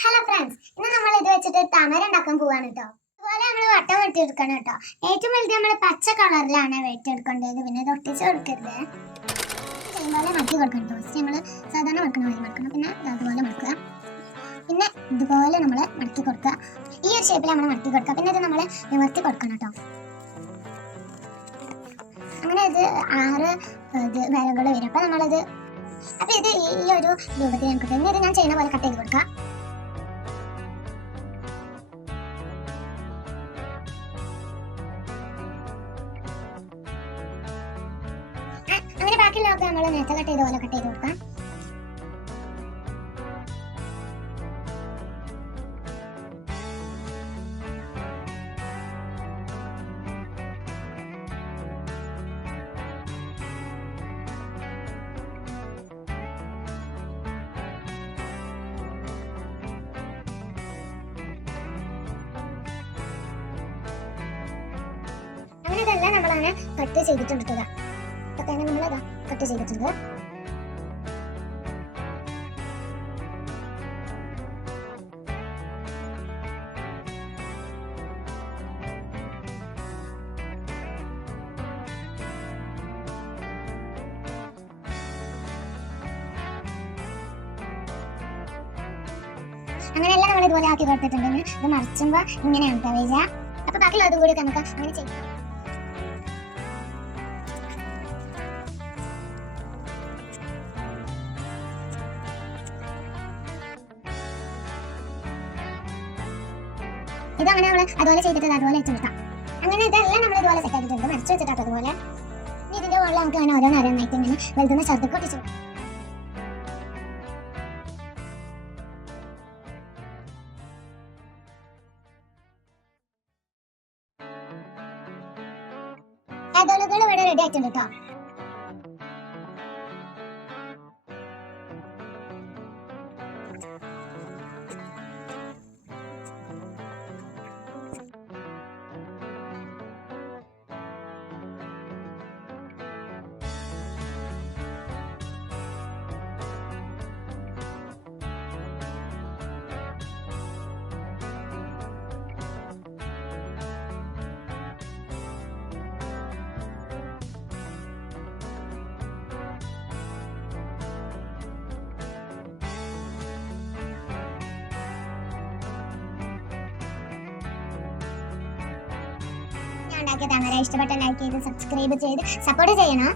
Hello friends, ഇന്ന് നമ്മൾ ഇത് വെച്ചിട്ട് താമര ഉണ്ടാക്കാൻ പോവാണ് കേട്ടോ. അതുപോലെ നമ്മൾ വട്ടം വെട്ടിയെടുക്കണം കേട്ടോ. ഏറ്റവും വലുത് നമ്മൾ പച്ച കളറിലാണ് വെട്ടിയെടുക്കേണ്ടത്. പിന്നെ ഇത് ഒട്ടിച്ച് കൊടുക്കരുത്. ചെയ്യുമ്പോൾ മടക്കി കൊടുക്കണം കേട്ടോ. നമ്മൾ സാധാരണ മടക്കണ പോലെ മടക്കണം. പിന്നെ അതുപോലെ മടക്കുക. പിന്നെ ഇതുപോലെ നമ്മൾ മടക്കി കൊടുക്കുക. ഈ ഒരു ഷേപ്പിൽ നമ്മൾ മടക്കി കൊടുക്കുക. പിന്നെ ഇത് നമ്മൾ നിവർത്തി കൊടുക്കണം കേട്ടോ. അങ്ങനെ ഇത് 6 വരകൾ വരും. അപ്പോൾ നമ്മളിത് ഇത് ഈ ഒരു രൂപത്തിൽ നമുക്ക് പിന്നെ ഇത് ഞാൻ ചെയ്യുന്ന പോലെ കട്ട് ചെയ്ത് കൊടുക്കാം. അങ്ങനെ ബാക്കിയുള്ളതൊക്കെ നമ്മൾ നേരത്തെ കട്ട് ചെയ്ത പോലെ കട്ട് ചെയ്ത് കൊടുക്കാം. അങ്ങനെ ഇതെല്ലാം നമ്മളങ്ങനെ കട്ട് ചെയ്തിട്ടുണ്ട്. ഇതൊക്കെ നമ്മളതാ കട്ട് ചെയ്തിട്ടുണ്ട്. അങ്ങനെയെല്ലാം നമ്മൾ ഇതുപോലെ ആക്കി കൊടുത്തിട്ടുണ്ട്. ഇത് മറിച്ചുമ്പോ ഇങ്ങനെയാണ് വരിക. അപ്പൊ ബാക്കിയുള്ളതും കൂടി നമുക്ക് അങ്ങനെ ചെയ്യാം. ഇതങ്ങനെ നമ്മൾ അതുപോലെ ചെയ്തിട്ട് അതുപോലെ വെച്ച് കൊടുക്കാം. അങ്ങനെ ഇതെല്ലാം നമ്മൾ ഇതുപോലെ സെറ്റ് ആക്കിയിട്ടുണ്ട്. മറിച്ച് വെച്ചിട്ട് അതുപോലെ ഇതിന്റെ മുകളിൽ നമുക്ക് അങ്ങനെ ഓരോന്നായിട്ട് ഇങ്ങനെ വലുതുന്ന ചെറുതൊക്കെ ഒട്ടിച്ചു കൊടുക്കാം. അതോളുകൾ ഇവിടെ റെഡി ആയിട്ടുണ്ട് കേട്ടോ. ഉണ്ടാക്കിയ താമര ഇഷ്ടപ്പെട്ട ലൈക്ക് ചെയ്ത് സബ്സ്ക്രൈബ് ചെയ്ത് സപ്പോർട്ട് ചെയ്യണം.